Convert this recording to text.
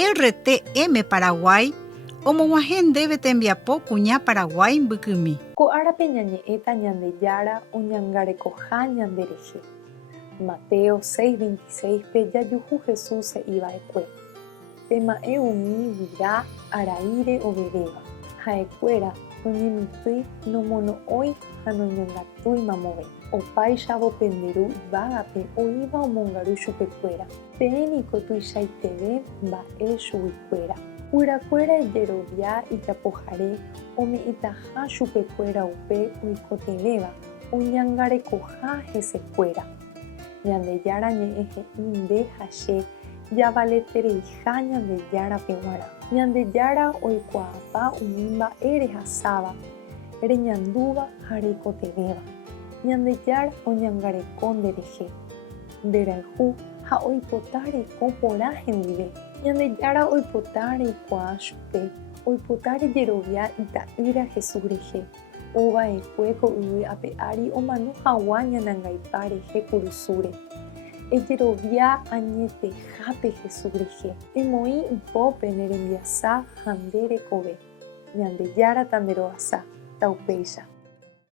RTM Paraguay omog̃uahẽ ndéve tembiapo kuña Paraguay mbykymi. Ko'árape ñañe'ẽta Ñandejára oñangarekoha ñanderehe. Mateo 6:26pe jajuhu Jesús he'iva'ekue. Pema'ẽ umi guyra araíre ovevéva. Ha'ekuéra noñemitỹ nomono'õi ha noñangatúima move. Opáicharamo penderu ivágape oĩva omongaru chupekuéra. Péniko tuichaiteve mba'e chuguikuéra. Yrakuéra jerovia ijapohare ome'ẽtaha chupekuéra upe oikotevéva oñangarekoha hesekuéra. Ñandejára ñe'ẽ he'i nde ha che javaletereiha Ñandejára pe g̃uarã. Ñandejára oikuaápa umi mba'e rehasáva, reñandúva ha reikotevéva. Ñandejára oñangareko nderehe, nderayhu ha oipota reko porã hendive. Ñandejára oipota reikuaa chupe, oipota rejerovia ita'ýra Jesús rehe. Ova'ekue ko yvy ape ári omano hag̃ua ñanangaipa rehe kurusúre. Ejerovia añetehápe Jesús rehe. Emoĩ ipópe ne rembiasa ha nde rekove. Ñandejára tanderoasa, taupéicha.